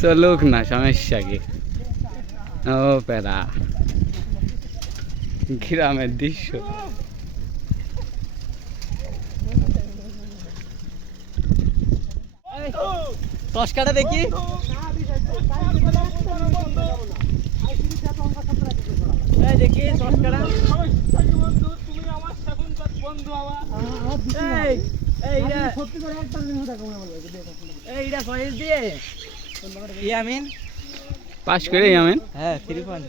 চলুক না, সমস্যা কি? ও প্যারা গ্রামের দৃশ্য। চশকাটা দেখি। দেখি চশকাটা। পাস করে ইয়ামিন। হ্যাঁ 3.5।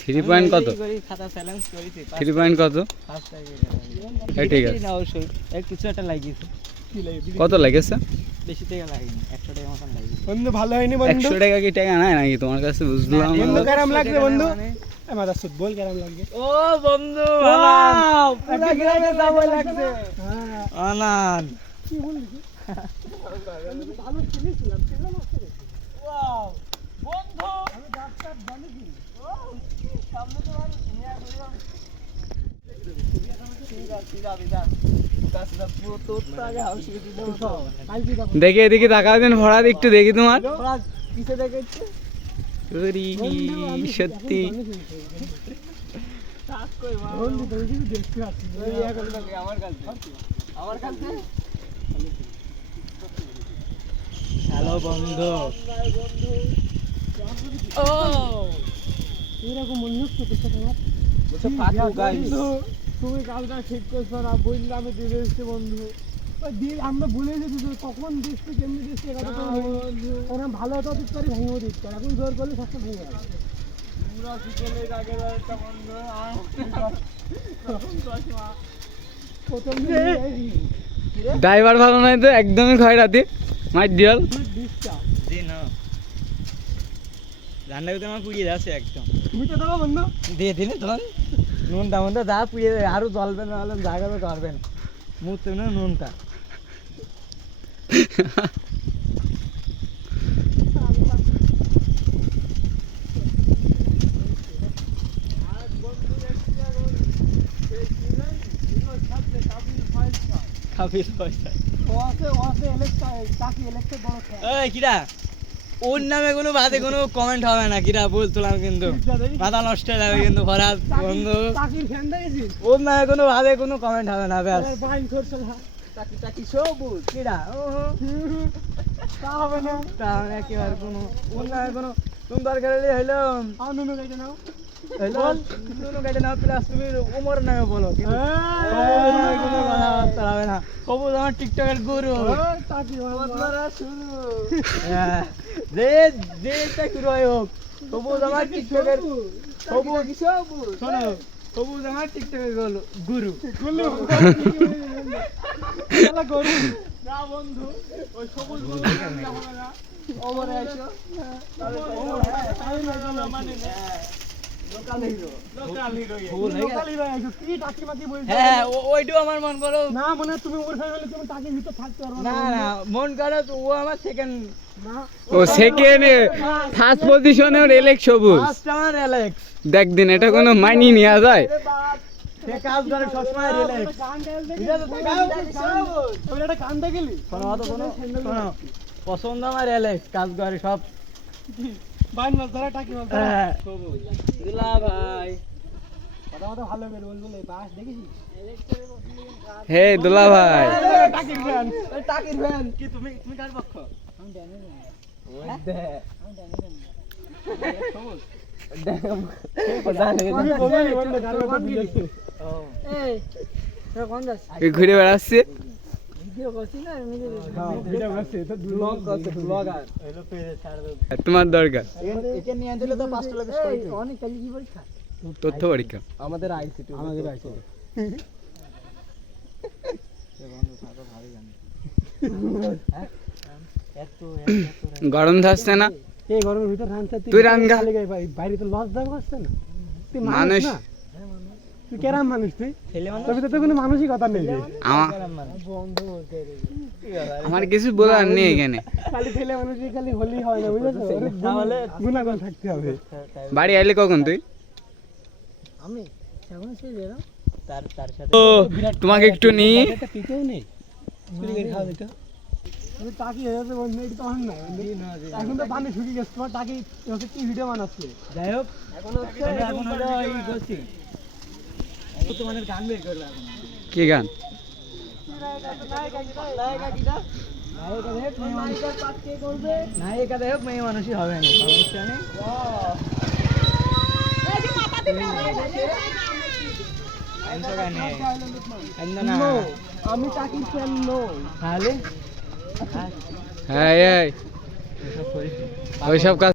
3 পয়েন্ট কত? খাতা চ্যালেঞ্জ করেছি। 3 পয়েন্ট কত? ঠিক আছে, না অবশ্যই কিছু একটা লাগিয়েছে। কত লাগেছে? বেশি টাকা লাগেনি, 100 টাকা মতন লাগিয়েছে। বন্ধু ভালো হয়নি বন্ধু? 100 টাকা কি টাকা নাই নাকি তোমার কাছে? বুঝলাম বন্ধু কেরাম লাগবে বন্ধু? আমাদের ফুটবল কেরাম লাগবে? ও বন্ধু পুরো গ্রামে যাব লাগছে। আনান কি বললি? ভালো খেলেছিলাম, খেললাম আসলে। ওয়াও বন্ধু, আমি ডাক্তার জানি কি? ও সামনে তো আর নিয়া গেলাম। দেখি এদিকে তাকাও দিন, ভরা একটু দেখি তোমার। সত্যি হ্যালো বন্ধু। ও এরকম মনে হচ্ছে তোর সাথে আমার। তুমি কালটা ঠিক করছো না, বললে আমি দিয়ে এসছি বন্ধু। আমরা বলে দিচ্ছি কখন দিচ্ছি, কেমনি দিচ্ছি, ওরা ভালো হতো দিতে পারি, ভেঙেও দিতে পারি। এখন জোর করলে সবটা ভেঙে গেল। ড্রাইভার ভালো নয় তো, একদমই খয়রাতি মাইর দিয়াল। জি না রান্না করতে আমার পুড়িয়ে যাচ্ছে একদম। তুমি তো দেবো বন্ধু, দিয়ে দিলে তখন নুনটা মনটা যা পুড়িয়ে আরো জ্বলবে না, হলে জায়গা তো করবে না, মুহূর্তে না নুনটা। কিরা ওর নামে কোনো বাদে কোনো কমেন্ট হবে না, কিরা বলছিলাম কিন্তু মাথা নষ্ট হয়ে যাবে কিন্তু ভরাত বন্ধু। ওর নামে কোনো বাদে কোনো কমেন্ট হবে না, ব্যাস। কিরা তা হবে না, তা একেবারে কোনো ওর নামে কোনো তুমি দরকার হইলো নুনু গাইতে নাও। নুনু গাইতে নাও, প্লাস তুমি ওমর নামে বলো, কিন্তু কোনো কথা হবে না। সবুজ আমার টিকটকের গুরু। যেটা শুরু হয় হোক, সবুজ আমার টিকটকের সবুজ। শোনো, সবুজ আমার টিকটকের গুরু। না বন্ধু, ওই সবুজ ওইটাও আমার মন করো না, মানে তুমি ওর ফ্যামিলি, তুমি তাকে ভিতর থাকতে পারবে না। না মন করো তো, ও আমার সেকেন্ড, ও সেকেন্ড, ফার্স্ট পজিশনে রিল্যাক্স সবুজ। ফার্স্ট আমার রিল্যাক্স। দেখ দিন, এটা কোনো মাইনি নেওয়া যায়? সে কাজ করে সবসময় রিল্যাক্স। কান্দা গেলি শোনো, পছন্দ আমার রিল্যাক্স, কাজ করে সব। বাইন মাছ ধরা টাকি মাছ ধরা। দুলা ভাই কথা কথা ভালো বের বলবো, বাস দেখেছিস? হে দুলা ভাই, টাকির ফ্যান, টাকির ফ্যান। কি তুমি কার পক্ষ? আমি জানি না। ওই দে আমি জানি না। এই ঘুরে বেড়াচ্ছে। তোমার দরকার তথ্য পরীক্ষা, আমাদের আইসিটি, আমাদের আইসিটি। গরম থাকছে না? এই গরমের ভিতর তুই রান গা। বাইরে তো লস দাম হচ্ছে না, তুই মানুষ না, তুই কেরাম মানুষ, তুই তোর ভিতরে তো কোনো মানুষই কথা নেই। আমার কিছু বলার নেই এখানে। খালি ছেলে মানুষই খালি হলি হয় না, বুঝেছো? গুণাগুণ থাকতে হবে। বাড়ি আইলে কখন তুই? আমি এখন সেই বেরো তার সাথে ও তোমাকে একটু নিয়ে পিকেও নেই, চুরি করে খাওয়া দিত। তুমি টাকি হয়ে যাচ্ছে বন্ধু, এটা তো অন্য বন্ধু। এখন তো পানি শুকিয়ে গেছে, তোমার টাকি হচ্ছে কি ভিডিও বানাচ্ছে। যাই হোক এখন হচ্ছে এখন হলো এই করছি তোমাদের গান বের করবে এখন কি গান? নায়িকা দেখ মেয়ে মানুষই হবে না, সমস্যা নেই। না আমি টাকি ফ্যান নই। তাহলে হ্যাঁ, এই ওইসব কাজ